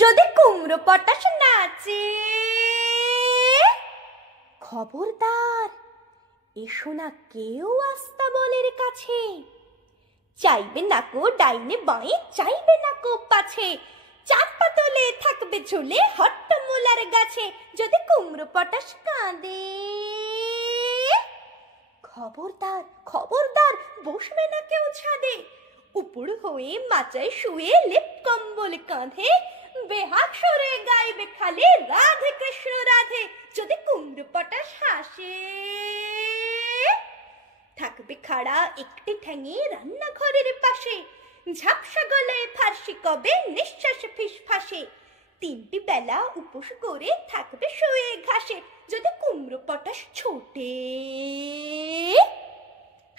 যদি কুমড়ো পটাশ নাচে, খবরদার এসো না কেউ আস্তাবলের কাছে। চাইবে না কো ডাইনে বাঁয়ে, চাইবে না কো পাছে, চার পাতলে থাকবে ঝুলে হট্টমূলার গাছে। যদি কুমড়ো পটাশ কাঁদে, খবরদার খবরদার বসবে না কেউ ছাদে। উপর হয়ে মাচায় শুয়ে লেপ কম্বল কাঁধে, বেহাগ সুরে গাইবে খালি রাধে কৃষ্ণ রাধে। যদি কুমড়ো পটাশ হাসে, থাকবে খাড়া একটি ঠ্যাঙে রান্নাঘরের পাশে, ঝাপসা গলায় ফার্সি কবে নিঃশ্বাস ফিসফাসে। তিনটি বেলা উপোস করে থাকবে শুয়ে ঘাসে। যদি কুমড়ো পটাশ ছোটে,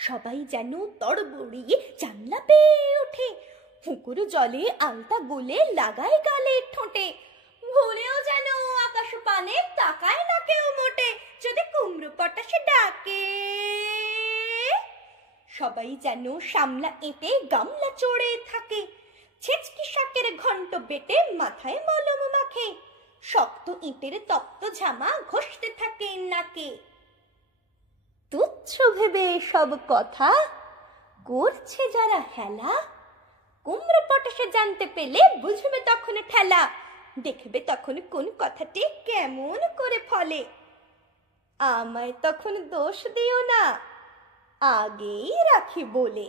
সবাই যেন তড়বড়িয়ে জানলা পেয়ে ওঠে, পুকুর জলে আলতা গুলে লাগায় গালে ঠোঁটে। ভুলেও যেন আকাশ পানে তাকায় না কেউ মোটে। যদি কুমড়ো পটাশ ডাকে, সবাই যেন সামলা এঁটে গামলা চড়ে থাকে, ছেচকি শাকের ঘন্ট বেটে মাথায় মলম মাখে, শক্ত ইটের তপ্ত ঝামা ঘষতে থাকে নাকে। তুচ্ছ ভেবে সব কথা করছে যারা হেলা, কুমড়ো পটাশে জানতে পেলে বুঝবে তখন ঠেলা। দেখবে তখন কোন কথাটি কেমন করে ফলে, আমায় তখন দোষ দিও না, আগেই রাখি বলে।